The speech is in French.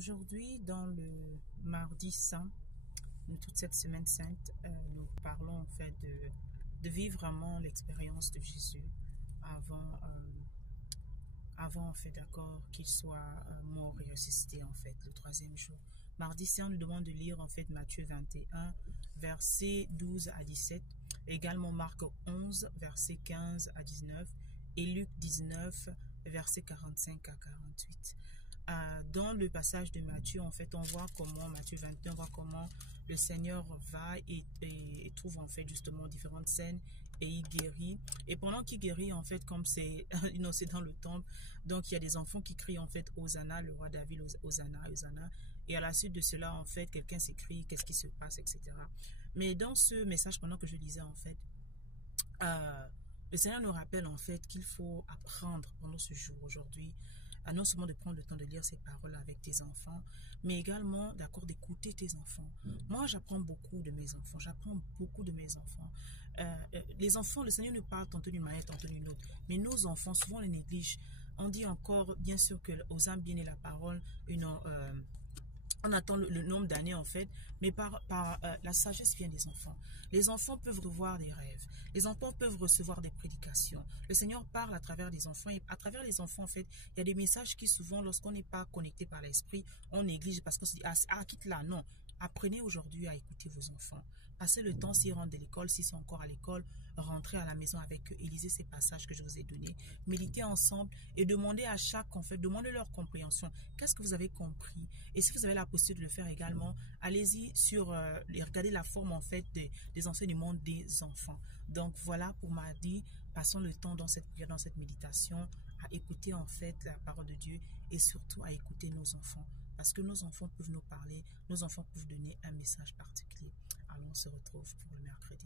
Aujourd'hui, dans le mardi saint, de toute cette semaine sainte, nous parlons en fait de vivre vraiment l'expérience de Jésus avant, avant en fait d'accord qu'il soit mort et ressuscité en fait le troisième jour. Mardi saint, on nous demande de lire en fait Matthieu 21, versets 12 à 17, également Marc 11, versets 15 à 19 et Luc 19, versets 45 à 48. Dans le passage de Matthieu, en fait, on voit comment, Matthieu 21, on voit comment le Seigneur va et trouve en fait justement différentes scènes et il guérit. Et pendant qu'il guérit, en fait, comme c'est dans le temple, donc il y a des enfants qui crient en fait Hosanna, le roi David, Hosanna, Hosanna. Et à la suite de cela, en fait, quelqu'un s'écrie, qu'est-ce qui se passe, etc. Mais dans ce message, pendant que je lisais, en fait, le Seigneur nous rappelle en fait qu'il faut apprendre pendant ce jour aujourd'hui, non seulement de prendre le temps de lire ces paroles avec tes enfants, mais également d'accord d'écouter tes enfants. Moi, j'apprends beaucoup de mes enfants. J'apprends beaucoup de mes enfants. Les enfants, le Seigneur nous parle tantôt d'une manière, tantôt d'une autre. Mais nos enfants, souvent, on les néglige. On dit encore, bien sûr, que aux âmes bien et la parole, on attend le nombre d'années en fait, mais par la sagesse vient des enfants. Les enfants peuvent revoir des rêves. Les enfants peuvent recevoir des prédications. Le Seigneur parle à travers les enfants et à travers les enfants en fait, il y a des messages qui souvent lorsqu'on n'est pas connecté par l'esprit, on néglige parce qu'on se dit ah quitte là, non. Apprenez aujourd'hui à écouter vos enfants. Passez le temps s'ils rentrent de l'école, s'ils sont encore à l'école, rentrez à la maison avec eux et lisez ces passages que je vous ai donnés. Méditez ensemble et demandez à chaque, en fait, demandez leur compréhension. Qu'est-ce que vous avez compris? Et si vous avez la possibilité de le faire également, allez-y sur, regardez la forme, en fait, des enseignements des enfants. Donc, voilà pour mardi. Passons le temps dans cette prière, dans cette méditation, à écouter, en fait, la parole de Dieu et surtout à écouter nos enfants. Parce que nos enfants peuvent nous parler, nos enfants peuvent donner un message particulier. Alors, on se retrouve pour le mercredi.